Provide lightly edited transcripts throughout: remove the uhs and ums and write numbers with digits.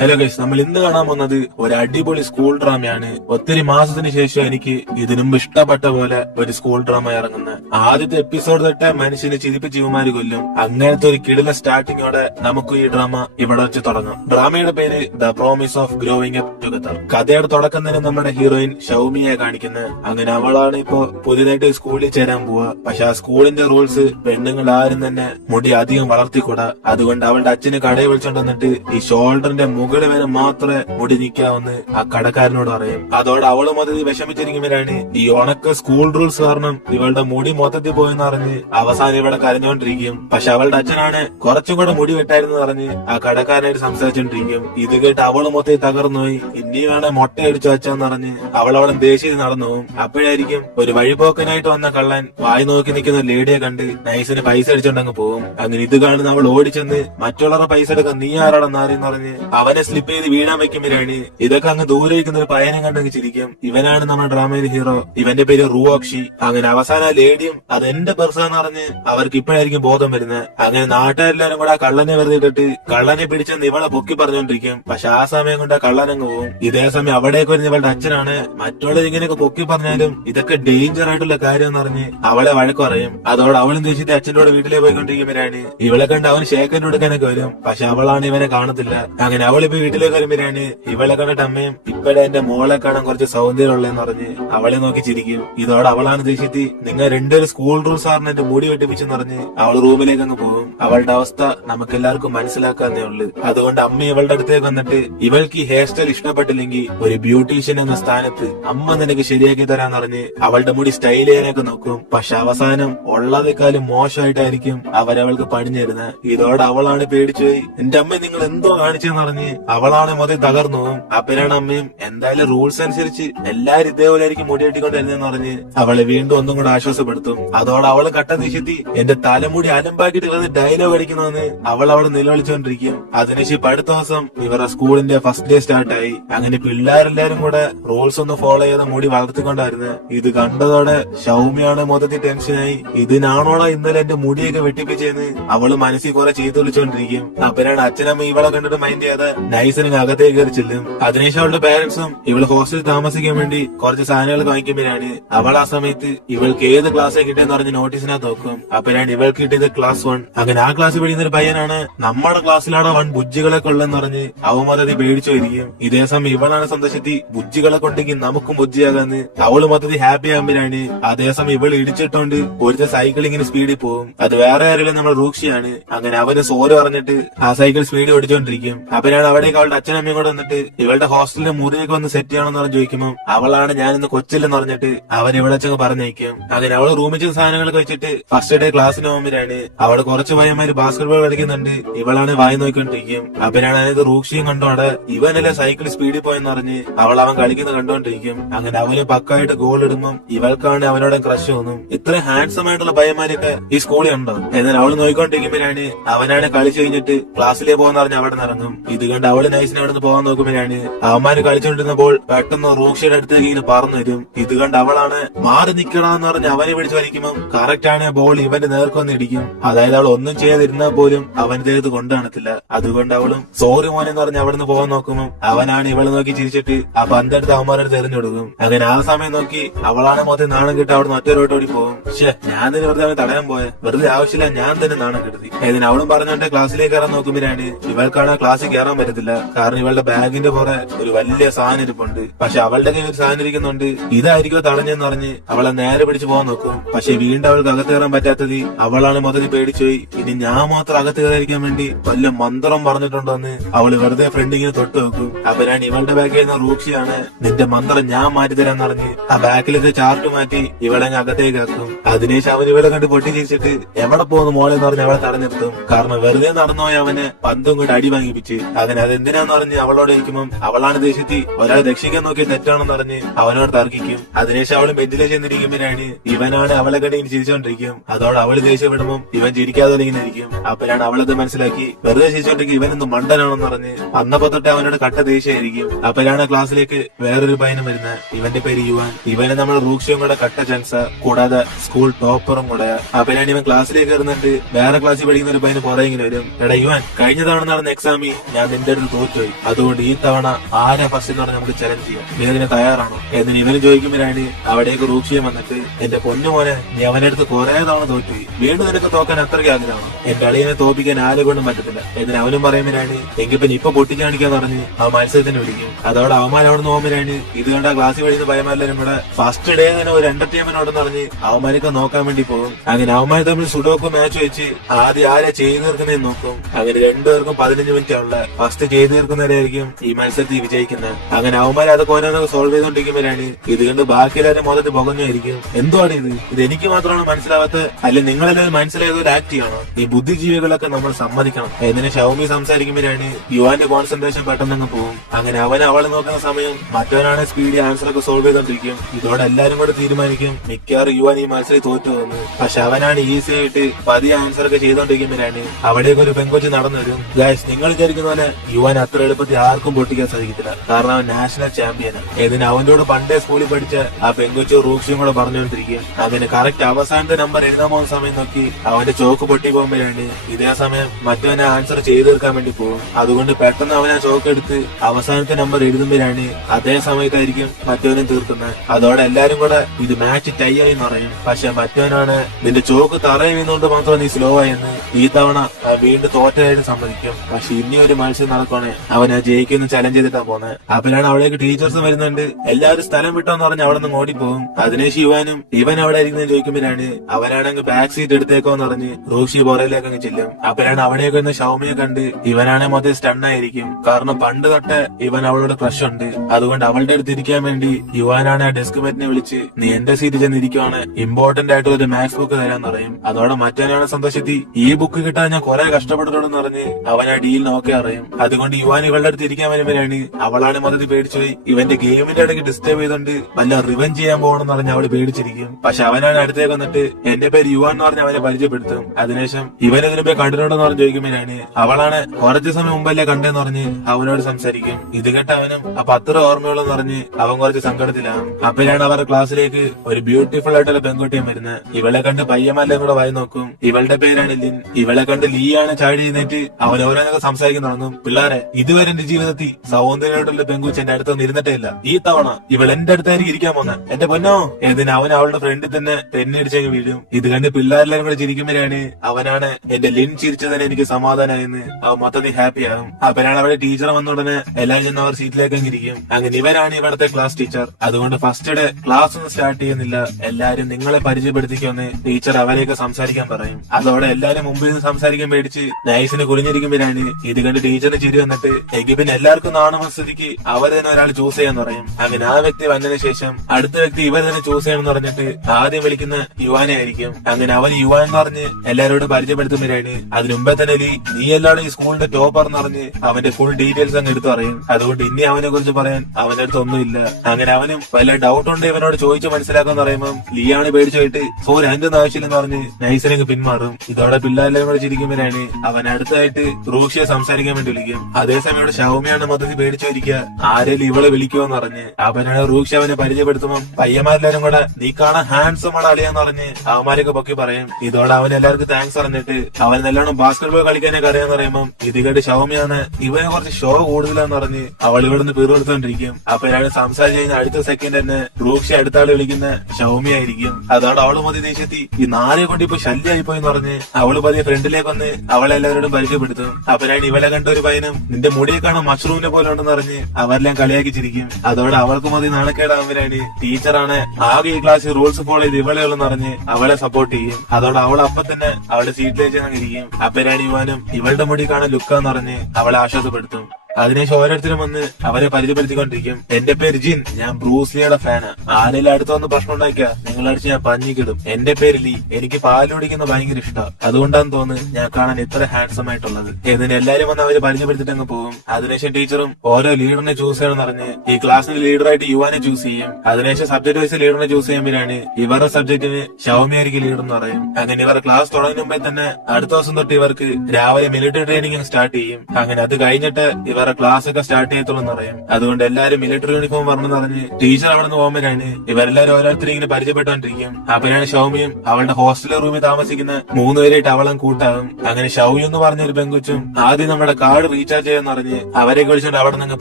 Hello guys, നമ്മൾ ഇന്ന് കാണാൻ പോകുന്നത് ഒരു അടിപൊളി സ്കൂൾ ഡ്രാമയാണ്. ഒത്തിരി മാസത്തിന് ശേഷം എനിക്ക് ഇതിനു മുമ്പ് ഇഷ്ടപ്പെട്ട പോലെ ഒരു സ്കൂൾ ഡ്രാമ ഇറങ്ങുന്നത്. ആദ്യത്തെ എപ്പിസോഡ് തൊട്ട് മനുഷ്യന് ചിരിപ്പ് ജീവമാര് കൊല്ലും. അങ്ങനത്തെ ഒരു കിടില സ്റ്റാർട്ടിങ്ങോടെ നമുക്ക് ഈ ഡ്രാമ ഇവിടെ വെച്ച് തുടങ്ങാം. ഡ്രാമയുടെ പേര് the promise of growing up together. കഥയുടെ തുടക്കം തന്നെ നമ്മുടെ ഹീറോയിൻ ഷൗമിയെ കാണിക്കുന്നത്. അങ്ങനെ അവളാണ് ഇപ്പോ പുതിയതായിട്ട് സ്കൂളിൽ ചേരാൻ പോവുക. പക്ഷെ ആ സ്കൂളിന്റെ റൂൾസ് പെണ്ണുങ്ങൾ ആരും തന്നെ മുടി അധികം വളർത്തിക്കൂടാ. അതുകൊണ്ട് അവളുടെ അച്ഛന് കടയിൽ വിളിച്ചോണ്ട് വന്നിട്ട് ഈ ഷോൾഡറിന്റെ മുകളിൽ വരെ മാത്രമേ മുടി നിൽക്കാവെന്ന് ആ കടക്കാരനോട് പറയും. അതോടെ അവള് മൊത്തത്തിൽ വിഷമിച്ചിരിക്കുമ്പോഴാണ് ഈ ഉണക്ക സ്കൂൾ റൂൾസ് കാരണം ഇവളുടെ മുടി മൊത്തത്തിൽ പോയെന്ന് പറഞ്ഞ് അവസാനം ഇവിടെ കരഞ്ഞോണ്ടിരിക്കും. പക്ഷെ അവളുടെ അച്ഛനാണ് കുറച്ചും കൂടെ മുടി വെട്ടായിരുന്നു പറഞ്ഞ് ആ കടക്കാരനായിട്ട് സംസാരിച്ചോണ്ടിരിക്കും. ഇത് കേട്ട് അവള് മൊത്തത്തിൽ തകർന്നുപോയി. ഇനി വേണേ മുട്ട അടിച്ചു വെച്ചാന്ന് പറഞ്ഞ് അവളവിടെ ദേഷ്യത്തിൽ നടന്നു പോകും. അപ്പോഴായിരിക്കും ഒരു വഴിപോക്കനായിട്ട് വന്ന കള്ളൻ വായി നോക്കി നിൽക്കുന്ന ഒരു ലേഡിയെ കണ്ട് നൈസിന് പൈസ അടിച്ചോണ്ടങ്ങ് പോകും. അങ്ങനെ ഇത് കാണുന്ന അവൾ ഓടിച്ചെന്ന് മറ്റുള്ളവരുടെ പൈസ എടുക്കാൻ നീ ആരാടെന്നാരെന്ന് പറഞ്ഞ് അവനെ സ്ലിപ്പ് ചെയ്ത് വീണാൻ വെക്കുമ്പോഴാണ് ഇതൊക്കെ അങ്ങ് ദൂരെ ഇരിക്കുന്ന ഒരു പയ്യനെ കണ്ടെങ്കിൽ ചിരിക്കും. ഇവനാണ് നമ്മുടെ ഡ്രാമയിലെ ഹീറോ. ഇവന്റെ പേര് റൂഓക്ഷി. അങ്ങനെ അവസാന ലേഡിയും അത് എന്റെ പെർസാന്ന് പറഞ്ഞ് അവർക്ക് ഇപ്പോഴായിരിക്കും ബോധം വരുന്നത്. അങ്ങനെ നാട്ടുകാരെല്ലാരും കൂടെ ആ കള്ളനെ വെറുതെ ഇട്ടിട്ട് കള്ളനെ പിടിച്ചെന്ന് ഇവളെ പൊക്കി പറഞ്ഞോണ്ടിരിക്കും. പക്ഷെ ആ സമയം കൊണ്ട് ആ കള്ളനങ്ങ് പോകും. ഇതേ സമയം അവിടേക്ക് വരുന്ന ഇവളുടെ അച്ഛനാണ് മറ്റുള്ള ഇങ്ങനെയൊക്കെ പൊക്കി പറഞ്ഞാലും ഇതൊക്കെ ഡേഞ്ചർ ആയിട്ടുള്ള കാര്യം എന്ന് പറഞ്ഞ് അവളെ വഴക്ക് പറയും. അതോടെ അവളും ദേഷ്യത്തെ അച്ഛനോട് വീട്ടിലേക്ക് പോയിക്കൊണ്ടിരിക്കുമ്പോഴാണ് ഇവളെ കണ്ട് അവൻ ഷേക്കൻ കൊടുക്കാനൊക്കെ വരും. പക്ഷെ അവളാണ് ഇവനെ കാണത്തില്ല. അങ്ങനെ അവളിപ്പോ വീട്ടിലേക്ക് വരുമ്പോഴാണ് ഇവളെ കണ്ടിട്ട് അമ്മയും ഇപ്പഴേ എന്റെ മോളെ കാണാൻ കുറച്ച് സൗന്ദര്യമുള്ളതെന്ന് പറഞ്ഞ് അവളെ നോക്കി ചിരിക്കും. ഇതോടെ അവളാണ് ദേഷ്യത്തി നിങ്ങൾ രണ്ടുപേരും സ്കൂൾ റൂൾസ് സാറിന് എന്റെ മുടി വെട്ടിപ്പിച്ചെന്ന് പറഞ്ഞ് അവൾ റൂമിലേക്ക് അങ്ങ് പോകും. അവളുടെ അവസ്ഥ നമുക്ക് എല്ലാവർക്കും മനസ്സിലാക്കാന്നേ ഉള്ളു. അതുകൊണ്ട് അമ്മ ഇവളുടെ അടുത്തേക്ക് വന്നിട്ട് ഇവൾക്ക് ഈ ഹെയർ സ്റ്റൈൽ ഇഷ്ടപ്പെട്ടില്ലെങ്കിൽ ഒരു ബ്യൂട്ടീഷ്യൻ എന്ന സ്ഥാനത്ത് അമ്മ നിനക്ക് ശരിയാക്കി തരാന്ന് പറഞ്ഞ് അവളുടെ മുടി സ്റ്റൈൽ ചെയ്യാനൊക്കെ നോക്കും. പക്ഷെ അവസാനം ഉള്ളതേക്കാളും മോശമായിട്ടായിരിക്കും അവരവൾക്ക് പണിഞ്ഞു തരുന്നത്. ഇതോടെ അവളാണ് പേടിച്ചുപോയി. എന്റെ അമ്മ നിങ്ങൾ എന്തോ കാണിച്ചെന്ന് പറഞ്ഞ് അവളാണ് മൊത്തം തകർന്നു പോകും. അപ്പനാണ് അമ്മയും എന്തായാലും റൂൾസ് അനുസരിച്ച് എല്ലാരും ഇതേപോലെ ആയിരിക്കും മുടി വെട്ടിക്കൊണ്ടിരുന്നെന്ന് പറഞ്ഞ് അവളെ വീണ്ടും ഒന്നും കൂടെ ആശ്വാസപ്പെടുത്തും. അതോടെ അവള് കട്ട നിശെത്തി എന്റെ തലമുടി അലമ്പാക്കിട്ട് വരുന്ന ഡയലോഗ് അടിക്കണമെന്ന് അവൾ അവിടെ നിലവിളിച്ചോണ്ടിരിക്കും. അതിനുശേഷം അടുത്ത ദിവസം ഇവരുടെ സ്കൂളിന്റെ ഫസ്റ്റ് ഡേ സ്റ്റാർട്ടായി. അങ്ങനെ പിള്ളേരെല്ലാരും കൂടെ റൂൾസ് ഒന്നും ഫോളോ ചെയ്ത മുടി വളർത്തിക്കൊണ്ടായിരുന്നു. ഇത് കണ്ടതോടെ ഷൗമിയാണ് മൊത്തത്തിൽ ടെൻഷനായി. ഇതിനാണോടാ ഇന്നലെ എന്റെ മുടിയൊക്കെ വെട്ടിപ്പിച്ചെന്ന് അവള് മനസ്സിൽ കുറെ ചീത്ത വിളിച്ചോണ്ടിരിക്കും. അപ്പനാണ് അച്ഛനമ്മ ഇവളെ കണ്ടിട്ട് മൈൻഡ് ചെയ്യാതെ നൈസിന് അകത്തേക്ക് കയറി ചെല്ലും. അതിനുശേഷം അവളുടെ പേരൻസും ഇവള് ഹോസ്റ്റലിൽ താമസിക്കാൻ വേണ്ടി കുറച്ച് സാധനങ്ങൾ വാങ്ങിക്കുമ്പോഴാണ് അവൾ ആ സമയത്ത് ഇവൾക്ക് ഏത് ക്ലാസ് കിട്ടിയെന്ന് പറഞ്ഞ് നോട്ടീസിനകത്ത് നോക്കും. അപ്പോഴാണ് ഇവൾക്ക് കിട്ടിയത് ക്ലാസ് 1. അങ്ങനെ ആ ക്ലാസ് പഠിക്കുന്ന ഒരു പയ്യനാണ് നമ്മുടെ ക്ലാസ്സിലാണ് വൺ ബുജ്ജികളൊക്കെ ഉള്ളെന്ന് പറഞ്ഞ് അവമതതി പേടിച്ചു വരികയും. ഇതേ സമയം ഇവളാണ് സന്തോഷത്തി ബുജ്ജികളെ കൊണ്ടെങ്കിൽ നമുക്കും ബുജ്ജിയാകാന്ന് അവള് മൊത്തത്തിൽ ഹാപ്പി ആകുമ്പോഴാണ് അതേസമയം ഇവള് ഇടിച്ചിട്ടോണ്ട് ഒരുത്ത സൈക്കിൾ ഇങ്ങനെ സ്പീഡിൽ പോകും. അത് വേറെ ആരെങ്കിലും നമ്മുടെ റൂക്ഷിയാണ്. അങ്ങനെ അവന് സോറ് പറഞ്ഞിട്ട് ആ സൈക്കിൾ സ്പീഡിൽ ഓടിച്ചോണ്ടിരിക്കും. അപ്പോഴാണ് അവിടേക്ക് അവളുടെ അച്ഛനമ്മയും കൂടെ വന്നിട്ട് ഇവളുടെ ഹോസ്റ്റലിന്റെ മുറിയൊക്കെ വന്ന് സെറ്റ് ചെയ്യണമെന്ന് പറഞ്ഞ് ചോദിക്കുമ്പോൾ അവളാണ് ഞാനിന്ന് കൊച്ചില്ലെന്ന് പറഞ്ഞിട്ട് അവരിവിടെ വെച്ചങ്ങ് പറഞ്ഞേക്കും. അങ്ങനെ അവള് റൂമിൽ ചെന്ന സാധനങ്ങളൊക്കെ വെച്ചിട്ട് ഫസ്റ്റ് ഡേ ക്ലാസ്സിന് പോകുമ്പോഴാണ് അവള് കുറച്ച് പയ്യന്മാര് ബാസ്കറ്റ് ബോൾ കളിക്കുന്നുണ്ട്. ഇവളാണ് വായി നോക്കിക്കൊണ്ടിരിക്കും. അപ്പോഴാണ് അതിന് റൂക്ഷിയും കണ്ടോടെ ഇവനല്ലേ സൈക്കിൾ സ്പീഡിൽ പോയെന്ന് പറഞ്ഞ് അവൻ കളിക്കുന്ന കണ്ടോണ്ടിരിക്കും. അങ്ങനെ അവന് പക്കായിട്ട് ഗോൾ ഇടുമ്പോൾ ഇവൾക്കാണ് അവനോട് ക്രഷ് തോന്നും. ഇത്രയും ഹാൻഡ്സം ആയിട്ടുള്ള പയ്യന്മാരൊക്കെ ഈ സ്കൂളിൽ ഉണ്ടോ? എന്നാൽ അവള് നോക്കിക്കൊണ്ടിരിക്കുമ്പോഴാണ് അവനാണ് കളിച്ചു കഴിഞ്ഞിട്ട് ക്ലാസ്സിലേക്ക് പോകാന്ന് പറഞ്ഞ് അവിടെ നിറങ്ങും. ഇത് കണ്ട് അവള് നൈസിനെ അവിടെ നിന്ന് പോകാൻ നോക്കുമ്പോഴാണ് അവന്മാര് കളിച്ചുകൊണ്ടിരുന്നപ്പോൾ പെട്ടെന്ന് റൂക്ഷിയുടെ അടുത്തേക്ക് ഇങ്ങനെ പറന്നു വരും. ഇത് കണ്ട് അവളാണ് മാറി നിക്കണമെന്ന് പറഞ്ഞ് അവനെ പിടിച്ച് വലിക്കുമ്പോൾ കറക്റ്റ് ആണ് ബോൾ ഇവന്റെ നേർക്കൊന്ന് ഇടിക്കും. അതായത് അവൾ ഒന്നും ചെയ്യാതിരുന്നാൽ പോലും അവന്റെ ദേഹത്ത് കൊണ്ടു കാണത്തില്ല. അതുകൊണ്ട് അവളും സോറി മോനെന്ന് പറഞ്ഞ് അവിടെ നിന്ന് പോകാൻ നോക്കുമ്പോൾ അവനാണ് ഇവളെ നോക്കി ചിരിച്ചിട്ട് ആ പന്തെടുത്ത് അവന്മാരുടെ തെരഞ്ഞു കൊടുക്കും. അങ്ങനെ ആ സമയം നോക്കി അവളാണ് മൊത്തം നാണം കിട്ടി അവിടെ മറ്റൊരോട്ട് ഓടി പോകും. പക്ഷെ ഞാൻ തന്നെ വെറുതെ അവനെ തടയാൻ പോയ വെറുതെ ആവശ്യമില്ല, ഞാൻ തന്നെ നാണം കെടുത്തി. അതിന് അവളും പറഞ്ഞോണ്ട് ക്ലാസ്സിലേക്ക് കയറാൻ നോക്കുമ്പോഴാണ് ഇവൾക്കാണ് ആ ക്ലാസ്സിൽ കയറാൻ പറ്റത്തില്ല. കാരണം ഇവളുടെ ബാഗിന്റെ പുറ ഒരു വലിയ സാധനം ഇരിപ്പുണ്ട്. പക്ഷെ അവളുടെ കയ്യിൽ ഒരു സാധനം ഇരിക്കുന്നുണ്ട്. ഇതായിരിക്കും തടഞ്ഞെന്ന് പറഞ്ഞ് അവളെ നേരെ പിടിച്ച് പോകാൻ നോക്കും. പക്ഷെ വീണ്ടും അവൾക്ക് അകത്ത് കയറാൻ പറ്റാത്തത് അവളാണ് മൊത്തത്തിൽ പേടിച്ചുപോയി. ഇനി ഞാൻ മാത്രം അകത്ത് കയറാതിരിക്കാൻ വേണ്ടി വല്ല മന്ത്രം പറഞ്ഞിട്ടുണ്ടോന്ന് അവള് വെറുതെ ഫ്രണ്ടിങ്ങനെ തൊട്ട് വെക്കും. അവരാണ് ഇവളുടെ ബാഗിൽ നിന്ന് റൂക്ഷിയാണ് നിന്റെ മന്ത്രം ഞാൻ മാറ്റി തരാന്ന് പറഞ്ഞ് ആ ബാക്കിലത്തെ ചാർട്ട് മാറ്റി ഇവളെ അകത്തേക്ക് ആക്കും. അതിനുശേഷം അവൻ ഇവളെ കണ്ട് പൊട്ടി ചിരിച്ചിട്ട് എവിടെ പോകുന്നു മോളെന്ന് പറഞ്ഞ് അവളെ തടഞ്ഞെത്തും. കാരണം വെറുതെ നടന്നുപോയ അവന് പന്തും കൊണ്ട് അടി വാങ്ങിപ്പിച്ച്. അതിന് അങ്ങനെ അതെന്തിനാന്ന് പറഞ്ഞ് അവളോട് ഇരിക്കുമ്പോൾ അവളാണ് ദേഷ്യത്തി ഒരാൾ രക്ഷിക്കാൻ നോക്കി തെറ്റാണെന്ന് പറഞ്ഞ് അവനോട് തർക്കിക്കും. അതിനുശേഷം അവള് ബെഞ്ചിലേക്ക് ചെന്നിരിക്കുമ്പോഴാണ് ഇവനാണ് അവളെ കണ്ട് ഇങ്ങനെ ചിരിച്ചോണ്ടിരിക്കും. അതോടെ അവള് ദേഷ്യപ്പെടുമ്പോൾ ഇവൻ ചിരിക്കാതെ ഇങ്ങനെ ഇരിക്കും. അപ്പോഴാണ് അവളത് മനസ്സിലാക്കി വെറുതെ ചിരിച്ചോണ്ടിരിക്കും ഇവനൊന്ന് മണ്ടനാണെന്ന് പറഞ്ഞ് അന്നപ്പോ തൊട്ട് അവനോട് കട്ട ദേഷ്യമായിരിക്കും. അപ്പോഴാണ് ക്ലാസ്സിലേക്ക് വേറൊരു പയ്യനും വരുന്നത്. ഇവന്റെ പേര് യുവാൻ. ഇവന് നമ്മൾ റൂക്ഷിയും കൂടെ കട്ട ചങ്സ, കൂടാതെ സ്കൂൾ ടോപ്പറും കൂടെ. അപ്പോഴാണ് ഇവൻ ക്ലാസ്സിലേക്ക് വരുന്നുണ്ട്. വേറെ ക്ലാസ്സിൽ പഠിക്കുന്ന ഒരു പയ്യന് പുറകെ ഇങ്ങനെ വരും. എടാ യുവാൻ, കഴിഞ്ഞ തവണ നടന്ന എക്സാമിൽ ഞാൻ നിന്റെ അടുത്ത് തോറ്റുപോയി. അതുകൊണ്ട് ഈ തവണ ആരാ ഫസ്റ്റ് എന്ന് പറഞ്ഞ് നമുക്ക് ചലഞ്ച് ചെയ്യാം. നീ അതിന് തയ്യാറാണോ എന്ന് ഇവന് ചോദിക്കുമ്പോഴാണ് അവിടേക്ക് റൂക്ഷിയും വന്നിട്ട് എന്റെ പൊന്നു മോനെ, നീ അവന്റെ അടുത്ത് കുറെ തവണ തോറ്റുപോയി. വീണ്ടും നിനക്ക് തോക്കാൻ അത്രയ്ക്ക് ആഗ്രഹമാണ്. എന്റെ അളിയനെ തോപ്പിക്കാൻ ആരെ കൊണ്ടും പറ്റത്തില്ല എന്ന് അവനും പറയുമ്പോഴാണ് എങ്കിപ്പൻ ഇപ്പൊ പൊട്ടിക്കാണിക്കാന്ന് പറഞ്ഞ് ആ മത്സരത്തിന് വിളിക്കും. അതോടെ അവന്മാർ അവിടെ നിന്ന് പോകുമ്പോഴാണ് ഇത് കണ്ട ക്ലാസ്സിൽ പഠിക്കുന്ന പയ്യന്മാരെല്ലാരും കൂടെ ഫസ്റ്റ് ഡേ തന്നെ ഒരു എന്റർടൈൻമെന്റോടെന്ന് പറഞ്ഞ് അവന്മാരൊക്കെ നോക്കാൻ വേണ്ടി പോകും. അങ്ങനെ അവന്മാർ തമ്മിൽ സുഡോക്ക് മാച്ച് വെച്ച് ആദ്യം ആരെ ചെയ്തു തീർക്കുന്നതെന്ന് നോക്കും. അങ്ങനെ രണ്ടുപേർക്കും 15 മിനിറ്റ് ഉള്ള ഫസ്റ്റ് ചെയ്തു തീർക്കുന്നവരായിരിക്കും ഈ മത്സരത്തിൽ വിജയിക്കുന്നത്. അങ്ങനെ അവന്മാർ അതൊക്കെ ഓരോന്നൊക്കെ സോൾവ് ചെയ്തോണ്ടിരിക്കുമ്പോഴാണ് ഇത് കണ്ട് ബാക്കി എല്ലാവരും മൊത്തത്തിൽ പുകഞ്ഞായിരിക്കും. എന്തുവാണ് ഇത് എനിക്ക് മാത്രമാണ് മനസ്സിലാവാത്ത, അല്ലെ നിങ്ങളെല്ലാവരും മനസ്സിലായത് ഒരു ആക്ട് ചെയ്യണം. ഈ ബുദ്ധിജീവികളൊക്കെ നമ്മൾ സമ്മതിക്കണം. എന്നിട്ട് ഷൗമി സംസാരിക്കുമ്പോഴാണ് യുവാന്റെ കോൺസെൻട്രേഷൻ പെട്ടെന്ന് പോകും. അങ്ങനെ അവൻ അവളെ നോക്കുന്ന സമയം മറ്റവനാണ് സ്പീഡിൽ ആൻസർ ഒക്കെ സോൾവ് ചെയ്തോണ്ടിരിക്കും. ഇതോടെ എല്ലാരും കൂടെ തീരുമാനിക്കും മിക്കവാറും യുവാൻ ഈ മത്സരം തോറ്റു പോകുന്നു. പക്ഷെ അവനാണ് ഈസി ആയിട്ട് പതിയെ ആൻസർ ഒക്കെ ചെയ്തോണ്ടിരിക്കുമ്പോഴാണ് അവിടേക്ക് ഒരു പെങ്കൊച്ച് നടന്നു വരും. ഗൈസ്, നിങ്ങൾ വിചാരിക്കുന്ന പോലെ യുവാൻ അത്ര എളുപ്പത്തിൽ ആർക്കും പൊട്ടിക്കാൻ സാധിക്കത്തില്ല. കാരണം അവൻ നാഷണൽ ചാമ്പ്യനാണ്. ഇതിന് അവനോട് പണ്ടേ സ്കൂളിൽ പഠിച്ച ആ പെങ്കൊച്ച് റൂക്ഷിയും കൂടെ പറഞ്ഞുകൊണ്ടിരിക്കും. അതിന് കറക്റ്റ് അവസാനത്തെ നമ്പർ എഴുതാൻ പോകുന്ന സമയം നോക്കി അവന്റെ ചോക്ക് പൊട്ടി പോകുമ്പോഴാണ് ഇതേ സമയം മറ്റവനെ ആൻസർ ചെയ്തു തീർക്കാൻ വേണ്ടി പോകും. അതുകൊണ്ട് പെട്ടെന്ന് അവൻ ആ ചോക്ക് എടുത്ത് അവസാനത്തെ നമ്പർ എഴുതുമ്പോഴാണ് അതേ സമയത്തായിരിക്കും മറ്റവനും തീർക്കുന്നത്. അതോടെ എല്ലാരും കൂടെ ഇത് മാച്ച് ടൈ ആയി എന്ന് പറയും. പക്ഷെ മറ്റവനാണ് നിന്റെ ചോക്ക് തറയിൽ വീണുകൊണ്ട് മാത്രം നീ സ്ലോ ആയെന്ന് ഈ തവണ വീണ്ടും തോറ്റതായിട്ട് സമ്മതിക്കും. പക്ഷെ ഇനി ഒരു മത്സരം നടക്കുവാണ് അവൻ ആ ജയിക്കുന്ന ചലഞ്ച് ചെയ്തിട്ടാ പോകുന്നത്. അപ്പോഴാണ് അവിടേക്ക് ടീച്ചേഴ്സ് വരുന്നുണ്ട്. എല്ലാവരും സ്ഥലം വിട്ടോന്ന് പറഞ്ഞ് അവിടെ നിന്ന് ഓടിപ്പോകും. അതിനുശേഷം ഇവൻ അവിടെ ഇരിക്കുന്നത് ചോദിക്കുമ്പോഴാണ് അവനാണെങ്കിൽ ബാക്ക് സീറ്റ് എടുത്തേക്കോന്ന് പറഞ്ഞ് റൂഷി പുറയിലേക്ക് അങ്ങ് ചെല്ലും. അപ്പോഴാണ് അവിടേക്ക് വന്ന് ഷൗമിയെ കണ്ട് ഇവനാണെ മൊത്തം സ്റ്റണ്ണായിരിക്കും. കാരണം പണ്ട് തൊട്ട് ഇവൻ അവളോട് ക്രഷ് ഉണ്ട്. അതുകൊണ്ട് അവളുടെ അടുത്ത് ഇരിക്കാൻ വേണ്ടി യുവാനാണ് ആ ഡെസ്ക് മെറ്റിനെ വിളിച്ച് നീ എന്റെ സീറ്റ് ചെന്ന് ഇരിക്കുവാണ്, ഇമ്പോർട്ടന്റ് ആയിട്ട് ഒരു മാത്സ് ബുക്ക് തരാൻ പറയും. അതോടെ മറ്റവനാണ് സന്തോഷത്തി ഈ ബുക്ക് കിട്ടാൻ ഞാൻ കുറെ കഷ്ടപ്പെട്ടിട്ടുണ്ടെന്ന് പറഞ്ഞ് അവൻ ആ ഡീൽ നോക്കി അറിയും. അതുകൊണ്ട് യുവാൻ ഇവളുടെ അടുത്ത് ഇരിക്കാൻ വരുമ്പോഴാണ് അവളാണ് മൊത്തത്തിൽ പേടിച്ചുപോയി. ഇവന്റെ ഗെയിമിന്റെ ഇടയ്ക്ക് ഡിസ്റ്റർബ് ചെയ്തോണ്ട് വല്ല റിവെഞ്ച് ചെയ്യാൻ പോകണമെന്ന് പറഞ്ഞ് അവള് പേടിച്ചിരിക്കും. പക്ഷെ അവനാണ് അടുത്തേക്ക് വന്നിട്ട് എന്റെ പേര് യുവാൻ എന്ന് പറഞ്ഞ് അവനെ പരിചയപ്പെടുത്തും. അതിനുശേഷം ഇവൻ ഇതിനെ കണ്ടിട്ടുണ്ടെന്ന് പറഞ്ഞ് ചോദിക്കുമ്പോഴാണ് അവളാണ് കുറച്ചു സമയം മുമ്പല്ലേ കണ്ടെന്ന് പറഞ്ഞ് അവനോട് സംസാരിക്കും. ഇത് കേട്ട അവനും അപ്പൊ അത്ര ഓർമ്മയുള്ളെന്ന് പറഞ്ഞ് അവൻ കുറച്ച് സങ്കടത്തിലാകും. അപ്പോഴാണ് അവരുടെ ക്ലാസ്സിലേക്ക് ഒരു ബ്യൂട്ടിഫുൾ ആയിട്ടുള്ള പെൺകുട്ടിയും വരുന്നത്. ഇവളെ കണ്ട് പയ്യന്മാരെല്ലാം കൂടെ വായി നോക്കും. ഇവളുടെ പേരാണ് ലിൻ. ഇവളെ കണ്ട് ലീ ആണ് ചാടി എഴുന്നേറ്റ് അവൻ ഓരോന്നൊക്കെ സംസാരിക്കാൻ തുടങ്ങും. പിള്ളേരെ, ഇതുവരെ എന്റെ ജീവിതത്തിൽ സൗന്ദര്യമായിട്ടുള്ള പെൺകുച്ച് എന്റെ അടുത്ത് ഇരുന്നിട്ടേ ഇല്ല. ഈ തവണ ഇവൾ എന്റെ അടുത്തായിരിക്കും ഇരിക്കാൻ പോകുന്നത്. എന്റെ പൊന്നോ എന്തിന് അവൻ അവളുടെ ഫ്രണ്ടിൽ തന്നെ തെന്നിടിച്ചങ്ങ് വീഴും. ഇത് കണ്ട് പിള്ളേരെല്ലാരും കൂടെ ചിരിക്കുമ്പോഴാണ് അവനാണ് എന്റെ ലിൻ ചിരിച്ചതിന് എനിക്ക് സമാധാനമായെന്ന് അവൻ മൊത്തത്തിൽ ഹാപ്പി ആകും. അപ്പോഴാണ് അവിടെ ടീച്ചർ വന്ന ഉടനെ എല്ലാവരും ചെന്ന് അവർ സീറ്റിലേക്ക് ഇരിക്കും. അങ്ങനെ ഇവരാണ് ഇവിടുത്തെ ക്ലാസ് ടീച്ചർ. അതുകൊണ്ട് ഫസ്റ്റ് ഡേ ക്ലാസ് ഒന്നും സ്റ്റാർട്ട് ചെയ്യുന്നില്ല. എല്ലാരും നിങ്ങളെ പരിചയപ്പെടുത്തിക്കൊന്ന് ടീച്ചർ അവരെയൊക്കെ സംസാരിക്കാൻ പറയും. അതോടെ എല്ലാരും മുമ്പിൽ നിന്ന് സംസാരിക്കാൻ പേടിച്ച് നൈസിന് കുളിഞ്ഞിരിക്കുമ്പോഴാണ് ഇത് കണ്ട് ടീച്ചറിന് ചിരി വന്നിട്ട് എങ്കിൽ പിന്നെ എല്ലാവർക്കും നാണമസ്ഥിതിക്ക് അവർ തന്നെ ഒരാൾ ചൂസ് ചെയ്യാൻ പറയും. അങ്ങനെ ആ വ്യക്തി വന്നതിന് ശേഷം അടുത്ത വ്യക്തി ഇവർ തന്നെ ചൂസ് ചെയ്യണമെന്ന് പറഞ്ഞിട്ട് ആദ്യം വിളിക്കുന്ന യുവാനെ ആയിരിക്കും. അങ്ങനെ അവൻ യുവാൻ എന്ന് പറഞ്ഞ് എല്ലാവരോടും പരിചയപ്പെടുത്തുമ്പോഴാണ് അതിന് മുമ്പേ തന്നെ നീ എല്ലാവരും ഈ സ്കൂളിന്റെ ടോപ്പർ എന്ന് പറഞ്ഞ് അവന്റെ ഫുൾ ഡീറ്റെയിൽസ് അങ്ങ് എടുത്തു പറയും. അതുകൊണ്ട് ഇനി അവനെ കുറിച്ച് പറയാൻ അവന്റെ അടുത്ത് ഒന്നുമില്ല. അങ്ങനെ അവനും വല്ല ഡൗട്ട് ഉണ്ട് ഇവനോട് ചോദിച്ചു മനസ്സിലാക്കാന്ന് പറയുമ്പോൾ ലിയാണ് പേടിച്ചു പോയിട്ട് സോറി അതിന്റെ ആവശ്യമില്ലെന്ന് പറഞ്ഞ് നൈസിനങ്ങ് പിന്മാറും. ഇതോടെ പിള്ളേരെല്ലാം കൂടെ ചിരിക്കുമ്പോഴാണ് അവൻ അടുത്തായിട്ട് റൂക്ഷിയെ സംസാരിക്കാൻ വേണ്ടി വിളിക്കും. അതേസമയം ഇവിടെ ഷൗമിയാണ് മൊത്തത്തിൽ പേടിച്ചോരിക്കുക ആരെങ്കിലും ഇവളെ വിളിക്കുമെന്ന് പറഞ്ഞ്. അവനാണ് റൂക്ഷി അവനെ പരിചയപ്പെടുത്തുമ്പോൾ പയ്യന്മാരെല്ലാരും കൂടെ നീ കാണാൻ ഹാൻഡ്സം ആണ് അളിയാന്ന് പറഞ്ഞ് അവന്മാരൊക്കെ പൊക്കി പറയും. ഇതോടെ അവൻ എല്ലാവർക്കും താങ്ക്സ് പറഞ്ഞിട്ട് അവൻ നല്ലോണം ബാസ്കറ്റ്ബോൾ കളിക്കാനൊക്കെ അറിയാന്ന് പറയുമ്പോൾ ഇത് കേട്ട് ഷൗമിയാണ് ഇവനെ കുറച്ച് ഷോ കൂടുതലാന്ന് പറഞ്ഞ് അവൾ ഇവിടുന്ന് പിറുകൊടുത്തോണ്ടിരിക്കും. അപ്പൊ ഒരാള് സംസാരിച്ച് കഴിഞ്ഞ അടുത്ത സെക്കൻഡ് തന്നെ റൂക്ഷി അടുത്താള് വിളിക്കുന്ന ഷൗമി ആയിരിക്കും. അതോടെ അവള് മതി ദേശത്തി ഈ നാരെ കൊണ്ട് ഇപ്പൊ ശല്യമായി പോയെന്ന് പറഞ്ഞ് അവള് പതിയെ ഫ്രണ്ടിലേക്ക് വന്ന് അവളെ എല്ലാവരോടും പരിചയപ്പെടുത്തും. അപ്പോഴാണ് ഇവളെ കണ്ട ഒരു പയ്യനും നിന്റെ മുടിയെ കാണാൻ മഷ്റൂമിനെ പോലെ ഉണ്ടെന്ന് പറഞ്ഞ് അവരെല്ലാം കളിയാക്കി ചിരിക്കും. അതോടെ അവൾക്ക് മതി നാണക്കേടാവുമ്പോഴാണ് ടീച്ചറാണ് ആകെ ഈ ക്ലാസ്സിൽ റൂൾസ് ഫോളോ ചെയ്ത് ഇവളെ ഉള്ളെന്ന് പറഞ്ഞ് അവളെ സപ്പോർട്ട് ചെയ്യും. അതോടെ അവൾ അപ്പൊ തന്നെ അവളുടെ സീറ്റിലേക്ക് ഇരിക്കും. അപ്പോഴാണ് യുവാനും ഇവളുടെ മുടി കാണാൻ ലുക്കാന്ന് പറഞ്ഞ് അവളെ ആശ്വാസപ്പെടുത്തും. അതിനുശേഷം ഓരോരുത്തരും വന്ന് അവരെ പരിചയപ്പെടുത്തിക്കൊണ്ടിരിക്കും. എന്റെ പേര് ജിൻ, ഞാൻ ബ്രൂസ്ലിയുടെ ഫാനാ. ആരെങ്കിലും അടുത്ത് വന്ന് പ്രശ്നം ഉണ്ടാക്കിയാ നിങ്ങളടിച്ച് ഞാൻ പഞ്ഞിക്കിടും. എന്റെ പേര് ലീ, എനിക്ക് പാൽ കുടിക്കുന്ന ഭയങ്കര ഇഷ്ടമാണ്. അതുകൊണ്ടാന്ന് തോന്നുന്നു ഞാൻ കാണാൻ ഇത്ര ഹാൻസം ആയിട്ടുള്ളത്. ഇതിന് എല്ലാരും വന്ന് അവര് പരിചയപ്പെടുത്തിട്ട് അങ്ങ് പോകും. അതിനുശേഷം ടീച്ചറും ഓരോ ലീഡറിനെ ചൂസ് ചെയ്യണമെന്ന് പറഞ്ഞ് ഈ ക്ലാസ്സിൽ ലീഡറായിട്ട് യുവാനെ ചൂസ് ചെയ്യും. അതിനുശേഷം സബ്ജക്ട് വൈസ് ലീഡറിനെ ചൂസ് ചെയ്യുമ്പോഴാണ് ഇവരുടെ സബ്ജക്റ്റിന് ഷൗമിയായിരിക്കും ലീഡർ എന്ന് പറയും. അങ്ങനെ ഇവരുടെ ക്ലാസ് തുടങ്ങുന്ന മുമ്പേ തന്നെ അടുത്ത ദിവസം തൊട്ട് ഇവർക്ക് രാവിലെ മിലിറ്ററി ട്രെയിനിങ് സ്റ്റാർട്ട് ചെയ്യും. അങ്ങനെ അത് കഴിഞ്ഞിട്ട് ഇവരുടെ ക്ലാസ് ഒക്കെ സ്റ്റാർട്ട് ചെയ്യത്തുള്ളൂ എന്ന് പറയും. അതുകൊണ്ട് എല്ലാരും മിലിറ്ററി യൂണിഫോം പറഞ്ഞു പറഞ്ഞ് ടീച്ചർ അവിടെ നിന്ന് പോകുമ്പോഴാണ് ഇവരെല്ലാരും ഓരോരുത്തരും ഇങ്ങനെ പരിചയപ്പെട്ടുകൊണ്ടിരിക്കും. അപ്പോഴാണ് ഷൗമിയും അവളുടെ ഹോസ്റ്റൽ റൂമിൽ താമസിക്കുന്ന 3 പേരായിട്ട് അവളും കൂട്ടാകും. അങ്ങനെ ഷൗമി എന്ന് പറഞ്ഞൊരു പെങ്കുച്ചും ആദ്യം നമ്മുടെ കാർഡ് റീചാർജ് ചെയ്യാന്ന് പറഞ്ഞ് അവരെ വിളിച്ചുകൊണ്ട് അവിടെ നിന്ന്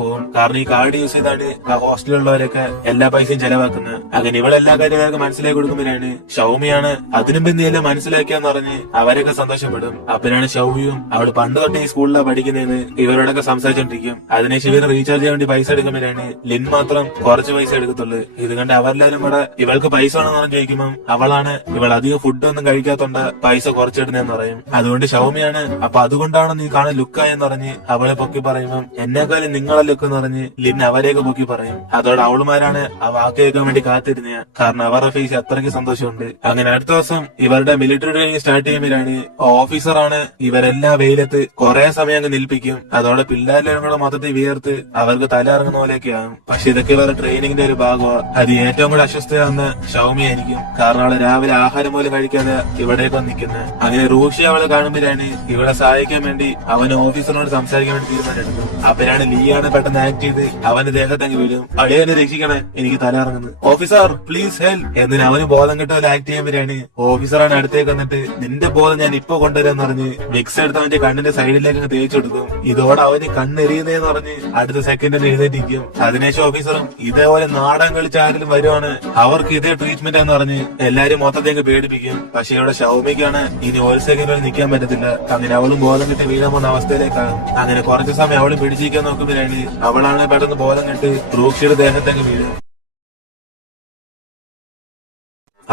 പോകും. കാരണം ഈ കാർഡ് യൂസ് ചെയ്താണ് ആ ഹോസ്റ്റലിലുള്ളവരൊക്കെ എല്ലാ പൈസയും ചെലവാക്കുന്നത്. അങ്ങനെ ഇവളെല്ലാ കാര്യങ്ങളൊക്കെ മനസ്സിലാക്കി കൊടുക്കുമ്പോഴാണ് ഷൗമിയാണ് അതിനും പിന്നെയെല്ലാം മനസ്സിലാക്കിയാന്ന് പറഞ്ഞ് അവരൊക്കെ സന്തോഷപ്പെടും. അപ്പോഴാണ് ഷൗമിയും അവള് പണ്ട് തൊട്ട് ഈ സ്കൂളിലാണ് പഠിക്കുന്നതെന്ന് ഇവരോടൊക്കെ സംസാരിച്ചോണ്ടിരിക്കും. അതിനുശേഷം ഇവർ റീചാർജ് ചെയ്യാൻ വേണ്ടി പൈസ എടുക്കുമ്പോഴാണ് ലിൻ മാത്രം കുറച്ച് പൈസ എടുക്കത്തുള്ളൂ. ഇത് കണ്ട് അവരെല്ലാരും കൂടെ ഇവൾക്ക് പൈസ വേണമെന്ന് പറഞ്ഞ് ചോദിക്കുമ്പോൾ അവളാണ് ഇവൾ അധികം ഫുഡ് ഒന്നും കഴിക്കാത്തോണ്ട് പൈസ കുറച്ചിടുന്നതെന്ന് പറയും. അതുകൊണ്ട് ഷൗമിയാണ് അപ്പൊ അതുകൊണ്ടാണ് നീ കാണാൻ ലുക്കായെന്ന് പറഞ്ഞ് അവളെ പൊക്കി പറയുമ്പോൾ എന്നെക്കാളും നിങ്ങളെ ലുക്ക് എന്ന് പറഞ്ഞ് ലിൻ അവരെയൊക്കെ പൊക്കി പറയും. അതോടെ അവളുമാരാണ് ആ വാക്ക് കേൾക്കാൻ വേണ്ടി കാത്തിരുന്ന. കാരണം അവരുടെ ഫേസ് അത്രയ്ക്ക് സന്തോഷമുണ്ട്. അങ്ങനെ അടുത്ത ദിവസം ഇവരുടെ മിലിറ്ററി ട്രെയിനിങ് സ്റ്റാർട്ട് ചെയ്യുമ്പോഴാണ് ഓഫീസറാണ് ഇവരെല്ലാ വെയിലത്ത് കുറെ സമയം അങ്ങ് നിൽപ്പിക്കും. അതോടെ പിള്ളേരെല്ലാം കൂടെ മൊത്തത്തിൽ വിയർത്ത് അവർക്ക് തല ഇറങ്ങുന്ന പോലെയൊക്കെ ആകും. പക്ഷെ ഇതൊക്കെ ഇവരുടെ ട്രെയിനിങ്ങിന്റെ ഒരു ഭാഗമാണ്. അത് ഏറ്റവും കൂടെ അസ്വസ്ഥയാകുന്ന ഷൗമി ആയിരിക്കും. കാരണം അവള് രാവിലെ ആഹാരം പോലും കഴിക്കാതെ ഇവിടേക്ക് നിൽക്കുന്നത്. അങ്ങനെ റൂഷി അവളെ കാണുമ്പോഴാണ് ഇവളെ സഹായിക്കാൻ വേണ്ടി അവന് ഓഫീസറിനോട് സംസാരിക്കാൻ വേണ്ടി തീരുമാനമെടുക്കും. അപ്പോഴാണ് ലീയാണ് പെട്ടെന്ന് ആക്ട് ചെയ്ത് അവന്റെ ദേഹത്തങ്ങ് വീഴും. അളിയനെ രക്ഷിക്കണേ, എനിക്ക് തല ഇറങ്ങുന്നു, ഓഫീസർ പ്ലീസ് ഹെൽപ്പ് എന്നിന് അവന് ബോധം കിട്ടുമല്ലോ ആക്ട് ചെയ്യുമ്പോഴാണ് ഓഫീസറാണ് അടുത്തേക്ക് വന്നിട്ട് നിന്റെ ബോധം ഞാൻ ഇപ്പൊ കൊണ്ടുവരാന്ന് പറഞ്ഞ് വിക്സ് എടുത്ത് അവന്റെ കണ്ണിന്റെ സൈഡിലേക്ക് അങ്ങ് തേച്ചു കൊടുക്കും. ഇതോടെ അവന് കണ്ണെരിയുന്നേന്ന് പറഞ്ഞ് അടുത്ത സെക്കൻഡിന് എഴുന്നേറ്റിരിക്കും. അതിനുശേഷം ഓഫീസറും ഇതേപോലെ നാടൻ കളിച്ച ആരെങ്കിലും വരുവാണ് അവർക്ക് ഇതേ ട്രീറ്റ്മെന്റ് എന്ന് പറഞ്ഞ് എല്ലാരും മൊത്തത്തേക്ക് പേടിപ്പിക്കും. പക്ഷെ ഇവിടെ ഷൗമിക്കാണ് ഇനി ഒരു സെക്കൻഡ് വരെ നിൽക്കാൻ പറ്റത്തില്ല. അങ്ങനെ അവളും ബോധം കിട്ടി വീഴാൻ പോകുന്ന അവസ്ഥയിലേക്കാണ്. അങ്ങനെ കുറച്ചു സമയം അവള് പിടിച്ചിരിക്കാൻ നോക്കുമ്പോഴാണ് അവളാണ് പെട്ടെന്ന് ബോധം കിട്ടി റൂക്ഷിയുടെ ദേഹത്തേക്ക് വീഴും.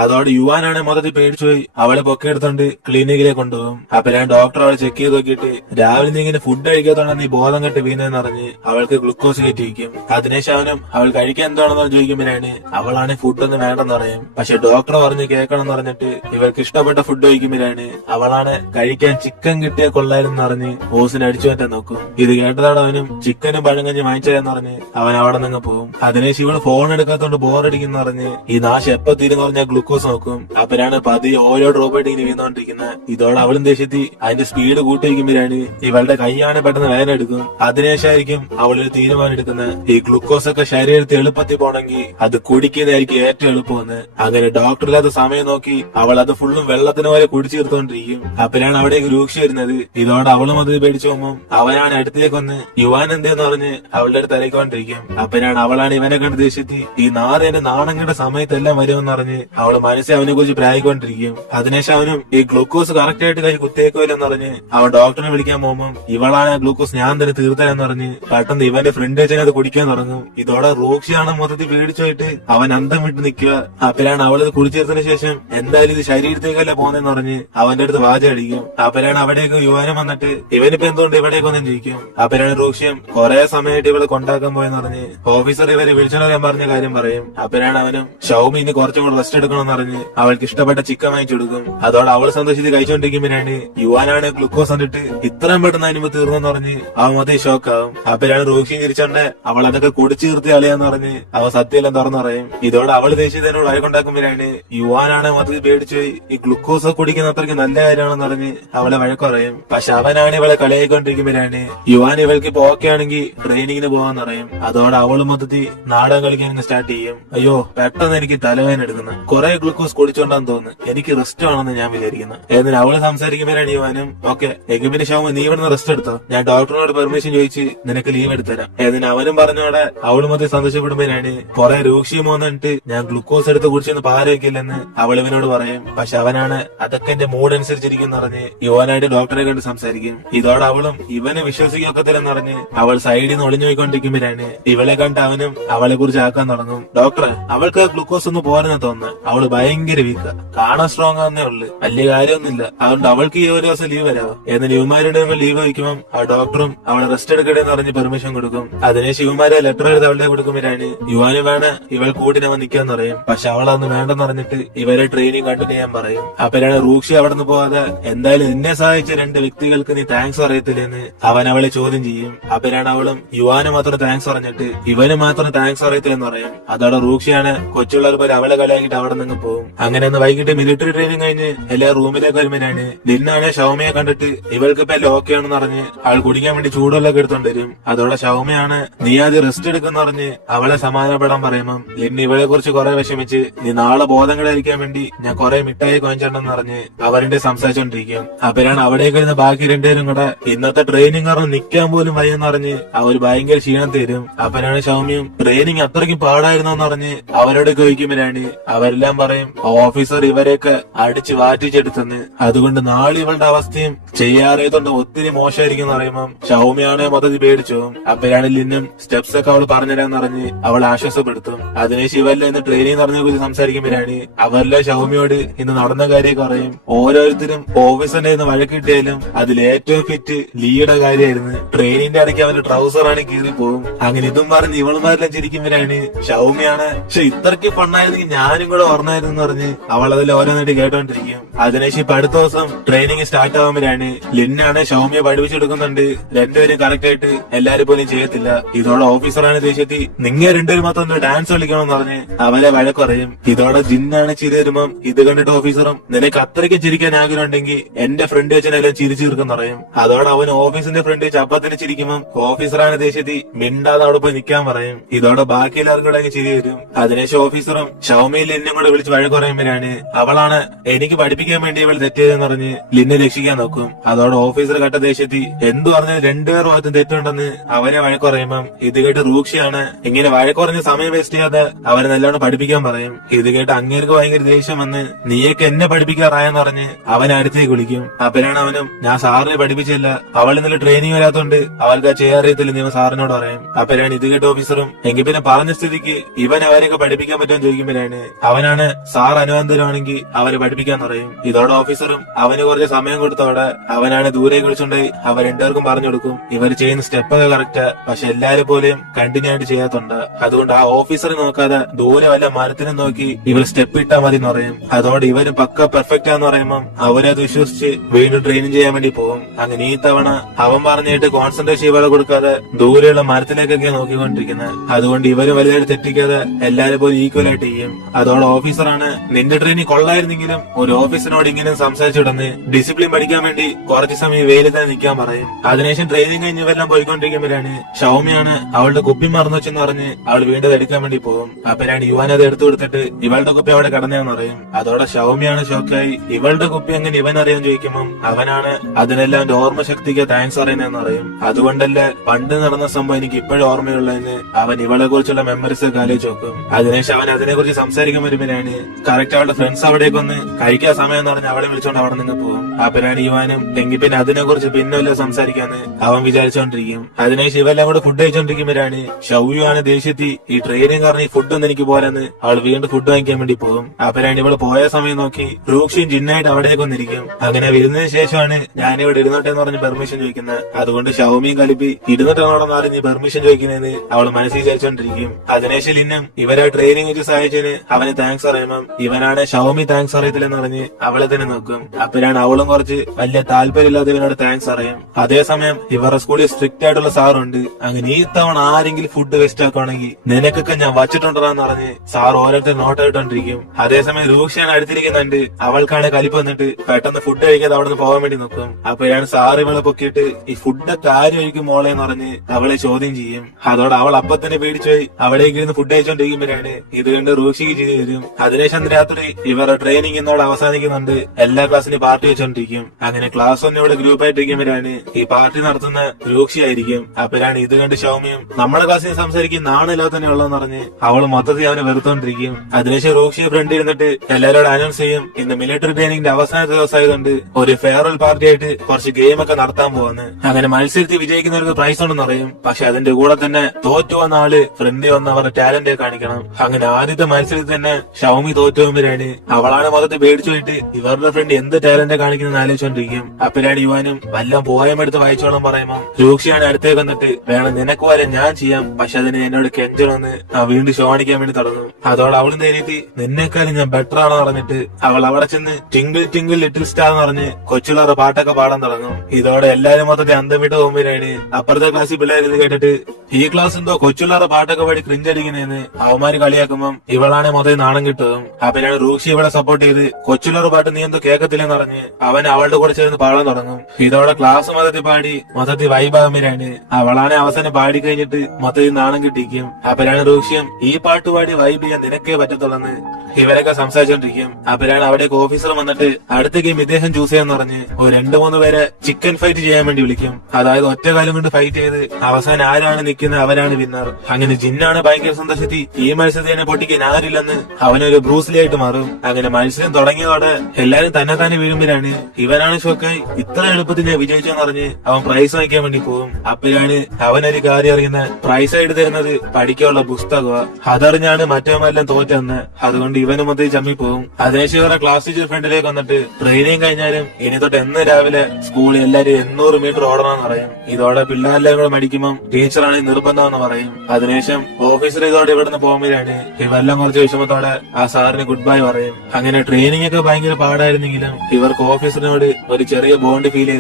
അതോടെ യുവാനാണ് മൊത്തത്തിൽ പേടിച്ചുപോയി അവളെ പൊക്കെടുത്തോണ്ട് ക്ലിനിക്കിലേക്ക് കൊണ്ടുപോകും. അപ്പൊ ഞാൻ ഡോക്ടർ അവളെ ചെക്ക് ചെയ്ത് നോക്കിയിട്ട് രാവിലെ നീ ഇങ്ങനെ ഫുഡ് കഴിക്കാത്തോണ്ടാണ് നീ ബോധം കെട്ട് വീണെന്ന് പറഞ്ഞ് അവൾക്ക് ഗ്ലൂക്കോസ് കയറ്റി വയ്ക്കും. അതിനുശേഷം അവനും അവൾ കഴിക്കാൻ എന്താണെന്ന് ചോദിക്കുമ്പോഴാണ് അവളാണ് ഫുഡൊന്നും വേണ്ടെന്ന് പറയും. പക്ഷെ ഡോക്ടർ പറഞ്ഞ് കേൾക്കണം എന്ന് പറഞ്ഞിട്ട് ഇവൾക്ക് ഇഷ്ടപ്പെട്ട ഫുഡ് കഴിക്കുമ്പോഴാണ് അവളാണ് കഴിക്കാൻ ചിക്കൻ കിട്ടിയ കൊള്ളായിരുന്നു പറഞ്ഞ് ഓസിനെ അടിച്ചു മാറ്റാൻ നോക്കും. ഇത് കേട്ടതോടെ അവനും ചിക്കനും പഴങ്കഞ്ഞ് വാങ്ങിച്ചതെന്ന് പറഞ്ഞ് അവൻ അവിടെ നിന്ന് പോകും. അതിനുശേഷം ഇവള് ഫോൺ എടുക്കാത്തോണ്ട് ബോറടിക്കുന്ന പറഞ്ഞ് ഈ നാശം എപ്പോ തീരുന്ന പറഞ്ഞ ഗ്ലൂക്കോസ് നോക്കും. അപ്പനാണ് പതിയെ ഓരോ ഡ്രോപ്പായിട്ട് ഇങ്ങനെ വീണോണ്ടിരിക്കുന്നത്. ഇതോടെ അവളും ദേഷ്യത്തി അതിന്റെ സ്പീഡ് കൂട്ടി വയ്ക്കുമ്പോഴാണ് ഇവളുടെ കൈയാണ് പെട്ടെന്ന് വേദന എടുക്കും. അതിനുശേഷമായിരിക്കും അവളൊരു തീരുമാനം എടുക്കുന്നത് ഈ ഗ്ലൂക്കോസ് ഒക്കെ ശരീരത്തിൽ എളുപ്പത്തിൽ പോണെങ്കിൽ അത് കുടിക്കുന്നതായിരിക്കും ഏറ്റവും എളുപ്പമെന്ന്. അങ്ങനെ ഡോക്ടർ ഇല്ലാത്ത സമയം നോക്കി അവൾ അത് ഫുള്ളും വെള്ളത്തിന് പോലെ കുടിച്ചു തീർത്തോണ്ടിരിക്കും. അപ്പനാണ് അവിടേക്ക് രൂക്ഷ വരുന്നത്. ഇതോടെ അവളും അത് പേടിച്ചു പോകുമ്പോൾ അവനാണ് അടുത്തേക്ക് വന്ന് യുവാൻ എന്തെന്ന് പറഞ്ഞ് അവളുടെ അടുത്ത് അലയിക്കൊണ്ടിരിക്കും. അപ്പനാണ് അവളാണ് ഇവനെ കണ്ട് ദേഷ്യത്തി ഈ നാറിന്റെ നാണങ്ങളുടെ സമയത്തെല്ലാം വരുമെന്ന് പറഞ്ഞ് അവള് മനസ്സിൽ അവനെ കുറിച്ച് പ്രായിക്കൊണ്ടിരിക്കും. അതിനുശേഷം അവനും ഈ ഗ്ലൂക്കോസ് കറക്റ്റ് ആയിട്ട് കൈ കുത്തിയേക്കുമല്ലെന്ന് പറഞ്ഞ് അവൻ ഡോക്ടറിനെ വിളിക്കാൻ പോകുമ്പോൾ ഇവളാണ് ഗ്ലൂക്കോസ് ഞാൻ തന്നെ തീർത്തലെന്ന് പറഞ്ഞ് പെട്ടെന്ന് ഇവന്റെ ഫ്രണ്ട് വെച്ചാൽ അത് കുടിക്കാൻ തുടങ്ങും. ഇതോടെ റോക്ഷിയാണ് മൊത്തത്തിൽ പേടിച്ചായിട്ട് അവൻ അന്തം വിട്ട് നിൽക്കുക. അപ്പലാണ് അവളത് കുടിച്ചേർത്തതിനു ശേഷം എന്തായാലും ഇത് ശരീരത്തേക്കല്ല പോകുന്നതെന്ന് പറഞ്ഞ് അവന്റെ അടുത്ത് വാച അടിക്കും. അപ്പലാണ് അവിടേക്ക് യുവാനം വന്നിട്ട് ഇവനിപ്പോ എന്തുകൊണ്ട് ഇവിടേക്ക് ഒന്നും ചോദിക്കും. അപ്പലാണ് റോക്ഷ്യം കുറെ സമയമായിട്ട് ഇവളെ കൊണ്ടാക്കാൻ പോയെന്ന് പറഞ്ഞ് ഓഫീസർ ഇവരെ വിളിച്ചോളാൻ പറഞ്ഞ കാര്യം പറയും. അപ്പലാണ് അവനും ഷൗമി ഇനി കുറച്ചും കൂടെ റെസ്റ്റ് എടുക്കണമെന്ന് പറഞ്ഞ് അവൾക്ക് ഇഷ്ടപ്പെട്ട ചിക്കൻ വാങ്ങിച്ചു കൊടുക്കും. അതോടെ അവൾ സന്തോഷിച്ച് കഴിച്ചോണ്ടിരിക്കുമ്പോഴാണ് യുവാനാണ് ഗ്ലൂക്കോസ് കണ്ടിട്ട് ഇത്രയും പെട്ടെന്ന് അനുഭവ തീർന്നെന്ന് പറഞ്ഞ് അവൻ മൊത്തം ഷോക്കാവും. അപ്പോഴാണ് റോക്ഷിയും തിരിച്ചോണ്ട് അവൾ അതൊക്കെ കുടിച്ചു തീർത്തി കളിയാന്ന് പറഞ്ഞ് അവൻ സത്യമെല്ലാം തുറന്നു പറയും. ഇതോടെ അവൾ ദേശീയതയോട് വഴക്കുണ്ടാക്കുമ്പോഴാണ് യുവാനാണ് മൊത്തത്തിൽ പേടിച്ചു ഈ ഗ്ലൂക്കോസ് കുടിക്കുന്ന അത്രയ്ക്ക് നല്ല കാര്യമാണെന്ന് പറഞ്ഞ് അവളെ വഴക്ക് പറയും. പക്ഷെ അവനാണ് ഇവളെ കളിയായിക്കൊണ്ടിരിക്കുമ്പോഴാണ് യുവാൻ ഇവൾക്ക് ഇപ്പൊ ഓക്കെ ആണെങ്കിൽ ട്രെയിനിങ്ങിന് പോകാന്ന് പറയും. അതോടെ അവള് മൊത്തത്തിൽ നാടകം കളിക്കാൻ സ്റ്റാർട്ട് ചെയ്യും. അയ്യോ പെട്ടെന്ന് എനിക്ക് തലവേദന എടുക്കുന്നു, കുറെ ഗ്ലൂക്കോസ് കുടിച്ചോണ്ടാന്ന് തോന്നുന്നു, എനിക്ക് റെസ്റ്റ് ആണെന്ന് ഞാൻ വിചാരിക്കുന്നു. എന്നിട്ട് അവള് സംസാരിക്കുമ്പോഴാണ് യുവാനും ഓക്കെ എങ്കിൽ പിന്നെ ശവം നീ ഇവിടുന്ന് റെസ്റ്റ് എടുത്തോ, ഞാൻ ഡോക്ടറിനോട് പെർമിഷൻ ചോദിച്ച് നിനക്ക് ലീവ് എടുത്തരാം. എന്നിട്ട് അവനും പറഞ്ഞോടെ അവള് മൊത്തം സന്തോഷപ്പെടുമ്പോഴാണ് കുറെ രൂക്ഷിയും വന്നിട്ട് ഞാൻ ഗ്ലൂക്കോസ് എടുത്ത് കുടിച്ചൊന്ന് പാര വെക്കില്ലെന്ന് അവൾ ഇവനോട് പറയും. പക്ഷെ അവനാണ് അതൊക്കെ എന്റെ മൂഡ് അനുസരിച്ചിരിക്കും പറഞ്ഞ് യുവാനായിട്ട് ഡോക്ടറെ കണ്ട് സംസാരിക്കും. ഇതോടെ അവളും ഇവനെ വിശ്വസിക്കൊക്കത്തില്ലെന്ന് പറഞ്ഞ് അവൾ സൈഡിൽ നിന്ന് ഒളിഞ്ഞു പോയിക്കൊണ്ടിരിക്കുമ്പോഴാണ് ഇവളെ കണ്ട് അവനും അവളെ കുറിച്ച് ആക്കാൻ തുടങ്ങും. ഡോക്ടറെ അവൾക്ക് ഗ്ലൂക്കോസ് ഒന്ന് പോരെന്ന് തോന്നുന്നു, അവൾ അവള് ഭയങ്കര വീക്കാ, കാണാൻ സ്ട്രോങ് ആണെന്നേ ഉള്ളു, വലിയ കാര്യമൊന്നുമില്ല. അതുകൊണ്ട് അവൾക്ക് ഈ ഒരു ദിവസം ലീവ് വരാമോ എന്ന് യുവമാരുടെ ലീവ് വയ്ക്കുമ്പോൾ ആ ഡോക്ടറും അവളെ റെസ്റ്റ് എടുക്കണേന്ന് പറഞ്ഞ് പെർമിഷൻ കൊടുക്കും. അതിന് ശിവമാരെ ലെറ്റർ എഴുതി അവളുടെ കൊടുക്കുമ്പോഴാണ് യുവാന് വേണം ഇവൾ കൂട്ടിനവൻ നിൽക്കാന്ന് പറയും. പക്ഷെ അവളന്ന് വേണ്ടെന്ന് പറഞ്ഞിട്ട് ഇവരെ ട്രെയിനിങ് കണ്ടിന്യൂ ചെയ്യാൻ പറയും. അപ്പോഴാണ് റൂക്ഷി അവിടെ നിന്ന് പോകാതെ എന്തായാലും നിന്നെ സഹായിച്ച 2 വ്യക്തികൾക്ക് നീ താങ്ക്സ് അറിയത്തില്ലെന്ന് അവൻ അവളെ ചോദ്യം ചെയ്യും. അപ്പോഴാണ് അവളും യുവാന് മാത്രം താങ്ക്സ് പറഞ്ഞിട്ട് ഇവന് മാത്രം താങ്ക്സ് അറിയത്തില്ലെന്ന് പറയും. അതോടെ റൂക്ഷിയാണ് കൊച്ചുള്ളവർ പോലെ അവളെ കളിയാക്കിട്ട് അവിടെ നിന്ന് പോകും. അങ്ങനെ ഒന്ന് വൈകിട്ട് മിലിറ്ററി ട്രെയിനിങ് കഴിഞ്ഞ് എല്ലാ റൂമിലേക്ക് വരുമ്പോഴാണ് ലിന്നാണ് ഷൗമയെ കണ്ടിട്ട് ഇവൾക്ക് ഇപ്പൊ ഓക്കെ ആണെന്ന് പറഞ്ഞ് ആൾ കുടിക്കാൻ വേണ്ടി ചൂടുവെള്ളമൊക്കെ എടുത്തോണ്ട് വരും. അതോടെ ഷൗമയാണ് നീ ആദ്യം റെസ്റ്റ് എടുക്കുന്ന പറഞ്ഞ് അവളെ സമാധാനപ്പെടാൻ പറയുമ്പം ലിന്ന് ഇവളെ കുറിച്ച് കുറെ വിഷമിച്ച് നീ നാളെ ബോധം കെടാതിരിക്കാൻ വേണ്ടി ഞാൻ കുറെ മിഠായി കൊഞ്ചണ്ടെന്ന് പറഞ്ഞ് അവരുടെ സംസാരിച്ചോണ്ടിരിക്കും. അപ്പോഴാണ് അവിടേക്ക് വരുന്ന ബാക്കി 2 പേരും കൂടെ ഇന്നത്തെ ട്രെയിനിങ് കാരണം നിൽക്കാൻ പോലും വയ്യെന്ന് പറഞ്ഞ് അവർ ഭയങ്കര ക്ഷീണം തരും. അപ്പോഴാണ് ഷൗമിയും ട്രെയിനിങ് അത്രയ്ക്കും പാടായിരുന്നോന്ന് പറഞ്ഞ് അവരോട് ചോദിക്കുമ്പോഴാണ് അവരെല്ലാം പറയും ഓഫീസർ ഇവരെയൊക്കെ അടിച്ച് വാറ്റിച്ചെടുത്തെന്ന്, അതുകൊണ്ട് നാളെ ഇവളുടെ അവസ്ഥയും ചെയ്യാറിയതുകൊണ്ട് ഒത്തിരി മോശമായിരിക്കും എന്ന് പറയുമ്പോൾ ഷൗമിയാണെ മൊത്തത്തിൽ പേടിച്ചു. അപ്പോഴാണ് ലിന്നും സ്റ്റെപ്സ് ഒക്കെ അവൾ പറഞ്ഞുതരാന്ന് പറഞ്ഞ് അവളെ ആശ്വാസപ്പെടുത്തും. അതിനെ ശിവല്ല ഇന്ന് ട്രെയിനിങ് നടന്നതിനെ കുറിച്ച് സംസാരിക്കുമ്പോഴാണ് അവരെല്ലാം ഷൗമിയോട് ഇന്ന് നടന്ന കാര്യമൊക്കെ പറയും. ഓരോരുത്തരും ഓഫീസറിന്റെ നിന്ന് വഴക്കിട്ടിയാലും അതിൽ ഏറ്റവും ഫിറ്റ് ലീയുടെ കാര്യമായിരുന്നു. ട്രെയിനിന്റെ ഇടയ്ക്ക് അവന്റെ ട്രൗസറാണ് കീറി പോകും. അങ്ങനെ ഇതും പറഞ്ഞ് ഇവളുമാരെല്ലാം ചിരിക്കുമ്പോഴാണ് ഷൗമിയാണ് പക്ഷെ ഇത്രയ്ക്ക് ഫണ്ണായിരുന്നെങ്കിൽ ഞാനും കൂടെ ഓർമ്മയായിരുന്നു എന്ന് പറഞ്ഞ് അവൾ അതിൽ ഓരോന്നായിട്ട് കേട്ടോണ്ടിരിക്കും. അതിനുശേഷം ഇപ്പൊ അടുത്ത ദിവസം ട്രെയിനിങ് സ്റ്റാർട്ട് ആകുമ്പോഴാണ് ലിന്നാണ് ഷൗമിയെ പഠിപ്പിച്ചെടുക്കുന്നുണ്ട്. 2 പേരും കറക്റ്റ് ആയിട്ട് എല്ലാരും പോലും ചെയ്യത്തില്ല. ഇതോടെ ഓഫീസറാണ് ദേഷ്യത്തിൽ നിങ്ങൾ 2 പേരും മാത്രം ഡാൻസ് കളിക്കണമെന്ന് പറഞ്ഞ് അവരെ വഴക്കുറയും. ഇതോടെ ജിന്നാണ് ചിരി വരുമ്പം ഇത് കണ്ടിട്ട് ഓഫീസറും നിനക്ക് അത്രയ്ക്ക് ചിരിക്കാൻ ആഗ്രഹം ഉണ്ടെങ്കിൽ എന്റെ ഫ്രണ്ട് വെച്ചെല്ലാം ചിരിച്ചു തീർക്കെന്ന് പറയും. അതോടെ അവൻ ഓഫീസിന്റെ ഫ്രണ്ട് വെച്ച് അപ്പത്തിന് ചിരിക്കുമ്പോൾ ഓഫീസറാണ് ദേഷ്യത്തിൽ മിണ്ടാതെ അവിടെ പോയി നിൽക്കാൻ പറയും. ഇതോടെ ബാക്കി എല്ലാവർക്കും കൂടെ അങ്ങ് ചിരി വരും. അതിനുശേഷം ഓഫീസറും ഷൗമിയിൽ എന്നെ കൂടെ വിളിച്ച് വഴക്കുറയുമ്പോഴാണ് അവളാണ് എനിക്ക് പഠിപ്പിക്കാൻ വേണ്ടി ഇവൾ തെറ്റിയതെന്ന് പറഞ്ഞ് ലിന്നെ രക്ഷിക്കാൻ നോക്കും. അതോടെ ഓഫീസർ കട്ട ദേഷ്യത്തിൽ എന്തു പറഞ്ഞ് 2 പേർ ഭാഗത്തും തെറ്റുണ്ടെന്ന് അവനെ വഴക്കുറയുമ്പം ഇത് കേട്ട് റൂക്ഷിയാണ് ഇങ്ങനെ വഴക്കുറഞ്ഞ് സമയം വേസ്റ്റ് ചെയ്യാതെ അവരെ നല്ലോണം പഠിപ്പിക്കാൻ പറയും. ഇത് കേട്ട് അങ്ങേർക്ക് ഭയങ്കര ദേഷ്യം വന്ന് നീയൊക്കെ എന്നെ പഠിപ്പിക്കാറായെന്ന് പറഞ്ഞ് അവൻ അടുത്തേക്ക് വിളിക്കും. അപ്പോഴാണ് അവനും ഞാൻ സാറിനെ പഠിപ്പിച്ചില്ല, അവൾ ഇന്നലെ ട്രെയിനിങ് വരാത്തോണ്ട് അവൾക്ക് ചെയ്യാറിയത്തില്ല നീ സാറിനോട് പറയും. അപ്പോഴാണ് ഇത് കേട്ട ഓഫീസറും എങ്കിൽ പിന്നെ പറഞ്ഞ സ്ഥിതിക്ക് ഇവൻ അവരെയൊക്കെ പഠിപ്പിക്കാൻ പറ്റുമെന്ന് ചോദിക്കുമ്പോഴാണ് അവനാണ് സാർ അനുബന്ധമാണെങ്കിൽ അവരെ പഠിപ്പിക്കാൻ പറയും. ഇതോടെ ഓഫീസറും അവന് കുറച്ച് സമയം കൊടുത്തോടെ അവനാണ് ദൂരേക്ക് വിളിച്ചോണ്ട് അവർ 2 പേർക്കും പറഞ്ഞു കൊടുക്കും ഇവർ ചെയ്യുന്ന സ്റ്റെപ്പൊക്കെ കറക്റ്റ്, പക്ഷെ എല്ലാരെ പോലെയും കണ്ടിന്യൂ ആയിട്ട് ചെയ്യാത്തുണ്ട്. അതുകൊണ്ട് ആ ഓഫീസറെ നോക്കാതെ ദൂരെ വല്ല മരത്തിനും നോക്കി ഇവർ സ്റ്റെപ്പ് ഇട്ടാ മതി എന്ന് പറയും. അതോടെ ഇവര് പക്ക പെർഫെക്റ്റ് ആന്ന് പറയുമ്പോൾ അവരത് വിശ്വസിച്ച് വീണ്ടും ട്രെയിനിങ് ചെയ്യാൻ വേണ്ടി പോകും. അങ്ങനെ ഈ തവണ അവൻ പറഞ്ഞിട്ട് കോൺസെൻട്രേഷൻ ഇവരെ കൊടുക്കാതെ ദൂരെയുള്ള മരത്തിലേക്കൊക്കെ നോക്കിക്കൊണ്ടിരിക്കുന്നത്. അതുകൊണ്ട് ഇവര് വലുതായിട്ട് തെറ്റിക്കാതെ എല്ലാരെ പോലും ഈക്വൽ ആയിട്ട് ചെയ്യും. അതോടെ ഓഫീസറാണ് നിന്റെ ട്രെയിനിങ് കൊള്ളായിരുന്നെങ്കിലും ഒരു ഓഫീസറിനോട് ഇങ്ങനെ സംസാരിച്ചിടന്ന് ഡിസിപ്ലിൻ പഠിക്കാൻ വേണ്ടി കുറച്ച് സമയം വെയിലത്ത് നിൽക്കാൻ പറയും. അതിനുശേഷം ട്രെയിനിങ് കഴിഞ്ഞ് ഇവരെല്ലാം പോയിക്കൊണ്ടിരിക്കുമ്പോഴാണ് ഷൗമിയാണ് അവളുടെ കുപ്പി മറന്നു വെച്ചെന്ന് പറഞ്ഞ് അവൾ വീണ്ടും എടുക്കാൻ വേണ്ടി പോകും. അപ്പോഴാണ് യുവാൻ അത് എടുത്തു കൊടുത്തിട്ട് ഇവളുടെ കുപ്പി അവിടെ കടന്നേന്ന് പറയും. അതോടെ ഷൗമിയാണ് ഷോക്കായി ഇവളുടെ കുപ്പി എങ്ങനെ ഇവൻ അറിയാൻ ചോദിക്കുമ്പോൾ അവനാണ് അതിനെല്ലാം എന്റെ ഓർമ്മശക്തിക്ക് താങ്ക്സ് അറിയുന്നതെന്ന് പറയും. അതുകൊണ്ടല്ലേ പണ്ട് നടന്ന സംഭവം എനിക്ക് ഇപ്പോഴും ഓർമ്മയുള്ളതെന്ന് അവൻ ഇവളെ കുറിച്ചുള്ള മെമ്മറീസ് ഒക്കെ ആലോചിച്ച് നോക്കും. അതിനുശേഷം അവൻ അതിനെ കുറിച്ച് സംസാരിക്കാൻ വരുമ്പോഴാണ് കറക്റ്റ് അവളുടെ ഫ്രണ്ട്സ് അവിടേക്ക് ഒന്ന് കഴിക്കാൻ സമയം എന്ന് പറഞ്ഞ് അവളെ വിളിച്ചോണ്ട് അവിടെ നിന്ന് പോകും. അപ്പോഴാണ് യുവാനും എങ്കിൽ പിന്നെ അതിനെ കുറിച്ച് പിന്നെ വല്ല സംസാരിക്കാന്ന് അവൻ വിചാരിച്ചോണ്ടിരിക്കും. അതിനുശേഷം ഇവെല്ലാം കൂടെ ഫുഡ് കഴിച്ചോണ്ടിരിക്കുമ്പോഴാണ് ഷൗയുവാണ് ദേഷ്യത്തിൽ ഈ ട്രെയിനിങ് കാരണം ഈ ഫുഡ് ഒന്നും എനിക്ക് പോലെന്ന് അവൾ വീണ്ടും ഫുഡ് വാങ്ങിക്കാൻ വേണ്ടി പോകും. അപ്പോഴാണ് ഇവള് പോയ സമയം നോക്കി റൂക്ഷിയും ജിന്നായിട്ട് അവിടേക്ക് വന്നിരിക്കും. അങ്ങനെ വരുന്നതിന് ശേഷമാണ് ഞാനിവിടെ ഇരുന്നോട്ടെ എന്ന് പറഞ്ഞ് പെർമിഷൻ ചോദിക്കുന്നത്. അതുകൊണ്ട് ഷൗമിയും കലിപ്പി ഇരുന്നിട്ടാണോടെന്ന് നീ പെർമിഷൻ ചോദിക്കുന്നതെന്ന് അവൾ മനസ്സിൽ വിചാരിച്ചോണ്ടിരിക്കും. അതിനുശേഷം ലിന്നും ഇവരെ ട്രെയിനിങ് വെച്ച് സഹായിച്ചതിന് അവന് താങ്ക്സ് അറിയുമ്പം ഇവനാണ് ഷൗമി താങ്ക്സ് അറിയത്തില്ലെന്ന് പറഞ്ഞ് അവളെ തന്നെ നോക്കും. അപ്പോഴാണ് അവളും കുറച്ച് വലിയ താല്പര്യമില്ലാതെ ഇവനോട് താങ്ക്സ് അറിയും. അതേസമയം ഇവരുടെ സ്കൂളിൽ സ്ട്രിക്റ്റ് ആയിട്ടുള്ള സാറുണ്ട്. അങ്ങനെ ഈ തവണ ആരെങ്കിലും ഫുഡ് വേസ്റ്റ് ആക്കുകയാണെങ്കിൽ നിനക്കൊക്കെ ഞാൻ വച്ചിട്ടുണ്ടെന്ന് പറഞ്ഞ് സാർ ഓരോരുത്തർ നോട്ട് ഇട്ടോണ്ടിരിക്കും. അതേസമയം രൂക്ഷയാണ് അടുത്തിരിക്കുന്നുണ്ട്. അവൾക്കാണ് കലിപ്പ് വന്നിട്ട് പെട്ടെന്ന് ഫുഡ് കഴിക്കാതെ അവിടെ നിന്ന് പോകാൻ വേണ്ടി നോക്കും. അപ്പോഴാണ് സാർ ഇവളെ പൊക്കിയിട്ട് ഈ ഫുഡൊക്കെ ആര് കഴിക്കും മോളെ എന്ന് പറഞ്ഞ് അവളെ ചോദ്യം ചെയ്യും. അതോടെ അവൾ അപ്പൊ തന്നെ പേടിച്ചുപോയി അവിടേക്ക് ഇരുന്ന് ഫുഡ് കഴിച്ചോണ്ടിരിക്കുമ്പോഴാണ് ഇത് കണ്ട് റൂക്ഷിക്ക് ചിരി വരും. അതിനുശേഷം രാത്രി ഇവരുടെ ട്രെയിനിങ് ഇന്നോട് അവസാനിക്കുന്നുണ്ട്. എല്ലാ ക്ലാസ്സിനും പാർട്ടി വെച്ചോണ്ടിരിക്കും. അങ്ങനെ ക്ലാസ് ഒന്നിവിടെ ഗ്രൂപ്പ് ആയിട്ടിരിക്കുമ്പോഴാണ് ഈ പാർട്ടി നടത്തുന്ന രൂക്ഷിയായിരിക്കും. അപ്പോഴാണ് ഇത് കണ്ട് ഷൗമിയും നമ്മുടെ ക്ലാസ്സിൽ സംസാരിക്കും നാണില്ലാതെ തന്നെ ഉള്ളതെന്ന് പറഞ്ഞ് അവള് മൊത്തത്തിൽ അവനെ വെറുത്തോണ്ടിരിക്കും. അതിനുശേഷം റൂക്ഷിയെ ഫ്രണ്ട് ഇരുന്നിട്ട് എല്ലാവരോടും അനൗൺസ് ചെയ്യും ഇന്ന് മിലിറ്ററി ട്രെയിനിങ്ങിന്റെ അവസാനത്തെ ദിവസമായതുകൊണ്ട് ഒരു ഫെയർവെൽ പാർട്ടി ആയിട്ട് കുറച്ച് ഗെയിം ഒക്കെ നടത്താൻ പോകുന്നു. അങ്ങനെ മത്സരത്തിൽ വിജയിക്കുന്നവർക്ക് പ്രൈസ് ഉണ്ടെന്ന് പറയും. പക്ഷെ അതിന്റെ കൂടെ തന്നെ തോറ്റു വന്ന ആള് ഫ്രണ്ടിൽ വന്ന് അവരുടെ ടാലന്റ് കാണിക്കണം. അങ്ങനെ ആദ്യത്തെ മത്സരത്തിൽ തന്നെ സൗമി തോറ്റുപോകുമ്പോഴാണ് അവളാണ് മൊത്തത്തിൽ പേടിച്ചു പോയിട്ട് ഇവരുടെ ഫ്രണ്ട് എന്ത് ടാലന്റ് കാണിക്കുന്ന ആലോചിച്ചോണ്ടിരിക്കും. അപ്പോഴാണ് യുവാനും വല്ലതും പോയം എടുത്ത് വായിച്ചോളം പറയുമ്പോ രൂക്ഷയാണ് അടുത്തേക്ക് വന്നിട്ട് വേണം നിനക്ക് വരെ ഞാൻ ചെയ്യാം, പക്ഷെ അതിന് എന്നോട് കെഞ്ചണമെന്ന് വീണ്ടും ഷോണിക്കാൻ വേണ്ടി തുടങ്ങും. അതോടെ അവളും തേനീത്തി നിന്നെക്കാളും ഞാൻ ബെറ്റർ ആണെന്ന് പറഞ്ഞിട്ട് അവൾ അവിടെ ചെന്ന് ടിങ്കിൾ ടിങ്കിൾ ലിറ്റിൽ സ്റ്റാർ എന്ന് പറഞ്ഞ് കൊച്ചുള്ളവരുടെ പാട്ടൊക്കെ പാടാൻ തുടങ്ങും. ഇതോടെ എല്ലാരും മൊത്തത്തിൽ അന്തം വിട്ട് പോകുമ്പോഴാണ് അപ്പുറത്തെ ക്ലാസ്സിൽ പിള്ളേർ ഇത് കേട്ടിട്ട് ഈ ക്ലാസ് എന്തോ കൊച്ചുള്ളവരുടെ പാട്ടൊക്കെ പാടി ക്രിഞ്ചടിക്കുന്നതെന്ന് അവന്മാര് കളിയാക്കുമ്പം ഇവളാണ് മൊത്തം നാണം കിട്ടും. അപ്പോഴാണ് റൂക്ഷി ഇവളെ സപ്പോർട്ട് ചെയ്ത് കൊച്ചുള്ളവരുടെ പാട്ട് നീ എന്തോ കേൾക്കത്തില്ലെന്ന് പറഞ്ഞ് അവൻ അവളുടെ കൂടെ ചേർന്ന് പാടാൻ തുടങ്ങും. ഇതോടെ ക്ലാസ് മൊത്തത്തിൽ പാടി മൊത്തത്തിൽ വൈബാകുമ്പോഴാണ് അവളാണ് അവസാനം പാടി കഴിഞ്ഞിട്ട് മൊത്തത്തിൽ നാണം കിട്ടിക്കും. അപ്പോഴാണ് റൂക്ഷ്യം ഈ പാട്ട് പാടി വൈബ് ചെയ്യാൻ നിനക്കേ പറ്റത്തുള്ളെന്ന് ഇവരൊക്കെ സംസാരിച്ചോണ്ടിരിക്കും. അപ്പോഴാണ് അവിടേക്ക് ഓഫീസർ വന്നിട്ട് അടുത്ത ഗെയിം ഇദ്ദേഹം ചൂസ് ചെയ്യാന്ന് പറഞ്ഞ് ഒരു 2-3 പേരെ ചിക്കൻ ഫൈറ്റ് ചെയ്യാൻ വേണ്ടി വിളിക്കും. അതായത് ഒറ്റ കാലം കൊണ്ട് ഫൈറ്റ് ചെയ്ത് അവസാനം ആരാണ് നിൽക്കുന്നത് അവരാണ് വിന്നർ. അങ്ങനെ ജിന്നാണ് ഭയങ്കര സന്തോഷത്തി ഈ മത്സരത്തിനെ പൊട്ടിക്കാൻ ആരില്ലെന്ന് അവനൊരു ബ്രൂസ്ലി ആയിട്ട് മാറും. അങ്ങനെ മത്സരം തുടങ്ങിയതോടെ എല്ലാരും തന്നെ വീഴുമ്പോഴാണ് ഇവനാണ് ഷോക്കായി ഇത്ര എളുപ്പത്തിൽ ഞാൻ വിജയിച്ചെന്ന് പറഞ്ഞ് അവൻ പ്രൈസ് വാങ്ങിക്കാൻ വേണ്ടി പോകും. അപ്പോഴാണ് അവനൊരു കാര്യം അറിയുന്ന പ്രൈസ് ആയിട്ട് തരുന്നത് പഠിക്കാനുള്ള പുസ്തകമാണ്. അതറിഞ്ഞാണ് മറ്റവരെല്ലാം തോറ്റെന്ന്. അതുകൊണ്ട് ഇവനും മൊത്തം ചമ്മി പോകും. അതിനുശേഷം ഇവരുടെ ക്ലാസ് ടീച്ചർ ഫ്രണ്ടിലേക്ക് വന്നിട്ട് ട്രെയിനിങ് കഴിഞ്ഞാലും ഇനി തൊട്ട് എന്ന് രാവിലെ സ്കൂളിൽ എല്ലാരും 800 മീറ്റർ ഓടണമെന്ന് പറയും. ഇതോടെ പിള്ളേരെല്ലാം കൂടെ മടിക്കുമ്പോൾ ടീച്ചറാണ് നിർബന്ധം എന്ന് പറയും. അതിനുശേഷം ഓഫീസർ ഇതോടെ ഇവിടുന്ന് പോകുമ്പോഴാണ് ഇവരെല്ലാം കുറച്ച് വിഷമത്തോടെ ആ സാറിന് ഗുഡ് ബൈ പറയും. അങ്ങനെ ട്രെയിനിങ് ഒക്കെ ഭയങ്കര പാടായിരുന്നെങ്കിലും ഇവർക്ക് ഓഫീസറിനോട് ഒരു ചെറിയ ബോണ്ട് ഫീൽ ചെയ്തു.